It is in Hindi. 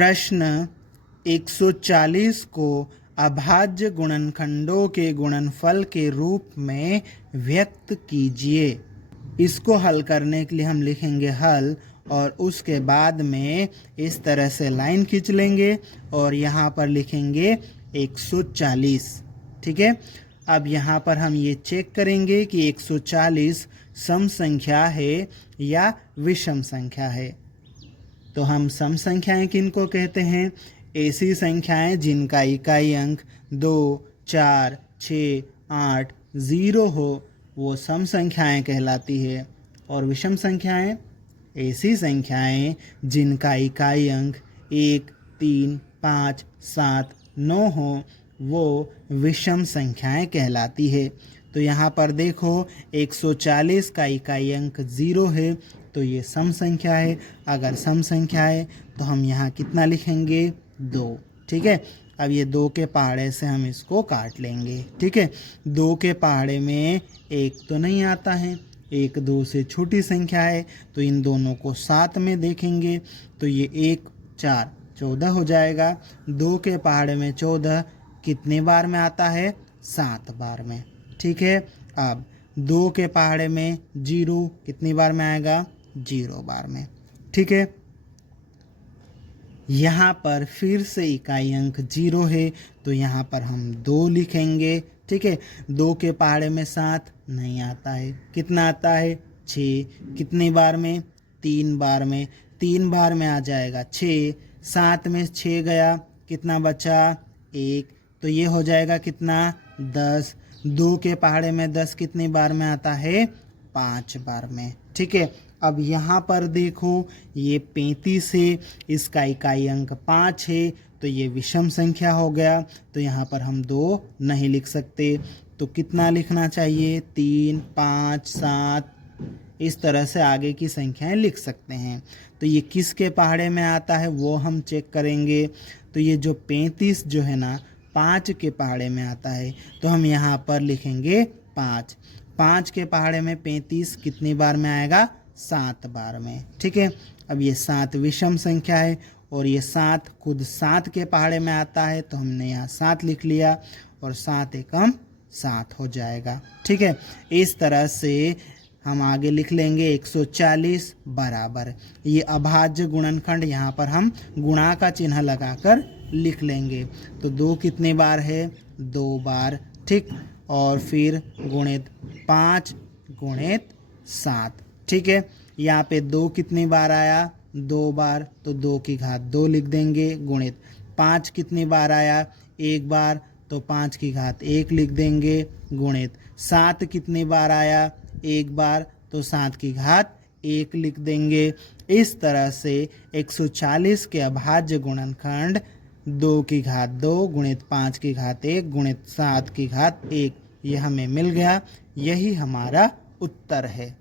प्रश्न 140 को अभाज्य गुणनखंडों के गुणनफल के रूप में व्यक्त कीजिए। इसको हल करने के लिए हम लिखेंगे हल और उसके बाद में इस तरह से लाइन खींच लेंगे और यहाँ पर लिखेंगे 140। ठीक है, अब यहाँ पर हम ये चेक करेंगे कि 140 सम संख्या है या विषम संख्या है। तो हम सम संख्याएं किनको कहते हैं? ऐसी संख्याएं जिनका इकाई अंक 2, 4, 6, 8, 0 हो, वो सम संख्याएं कहलाती है। और विषम संख्याएं ऐसी संख्याएं जिनका इकाई अंक 1, 3, 5, 7, 9 हो, वो विषम संख्याएं कहलाती है। तो यहाँ पर देखो 140 का इकाई अंक 0 है, तो ये सम संख्या है। अगर सम संख्या है तो हम यहाँ कितना लिखेंगे? 2। ठीक है, अब ये 2 के पहाड़े से हम इसको काट लेंगे। ठीक है, 2 के पहाड़े में 1 तो नहीं आता है, 1 2 से छोटी संख्या है, तो इन दोनों को साथ में देखेंगे तो ये 1 4 14 हो जाएगा। 2 के पहाड़े में 14 कितने बार में आता है? 7 बार में। ठीक है, अब 2 के पहाड़े में 0 कितनी बार में आएगा? 0 बार में। ठीक है, यहाँ पर फिर से इकाई अंक 0 है, तो यहाँ पर हम 2 लिखेंगे। ठीक है, 2 के पहाड़े में 7 नहीं आता है, कितना आता है? 6 कितनी बार में? 3 बार में। 3 बार में आ जाएगा 6, 7 में 6 गया, कितना बचा? 1, तो ये हो जाएगा कितना? 10। 2 के पहाड़े में 10 कितनी बार में आता है? 5 बार में। ठीक है, अब यहाँ पर देखो ये 35 है, इसका इकाई अंक 5 है, तो ये विषम संख्या हो गया। तो यहाँ पर हम 2 नहीं लिख सकते, तो कितना लिखना चाहिए? 3, 5, 7, इस तरह से आगे की संख्याएं लिख सकते हैं। तो ये किसके पहाड़े में आता है वो हम चेक करेंगे। तो ये जो 35 जो है ना, 5 के पहाड़े में आता है, तो हम यहाँ पर लिखेंगे 5। 5 के पहाड़े में 35 कितनी बार में आएगा? 7 बार में। ठीक है, अब ये 7 विषम संख्या है और ये 7 खुद 7 के पहाड़े में आता है, तो हमने यहाँ 7 लिख लिया और 7 एकम 7 हो जाएगा। ठीक है, इस तरह से हम आगे लिख लेंगे 140 बराबर ये अभाज्य गुणनखंड। यहाँ पर हम गुणा का चिन्ह लगाकर लिख लेंगे। तो 2 कितने बार है? 2 बार। ठीक, और फिर गुणित 5 गुणित 7। ठीक है, यहाँ पे 2 कितनी बार आया? 2 बार, तो 2 की घात 2 लिख देंगे। गुणित 5 कितनी बार आया? 1 बार, तो 5 की घात 1 लिख देंगे। गुणित 7 कितनी बार आया? 1 बार, तो 7 की घात 1 लिख देंगे। इस तरह से 140 के अभाज्य गुणनखंड 2 की घात 2 गुणित 5 की घात 1 गुणित 7 की घात 1 ये हमें मिल गया। यही हमारा उत्तर है।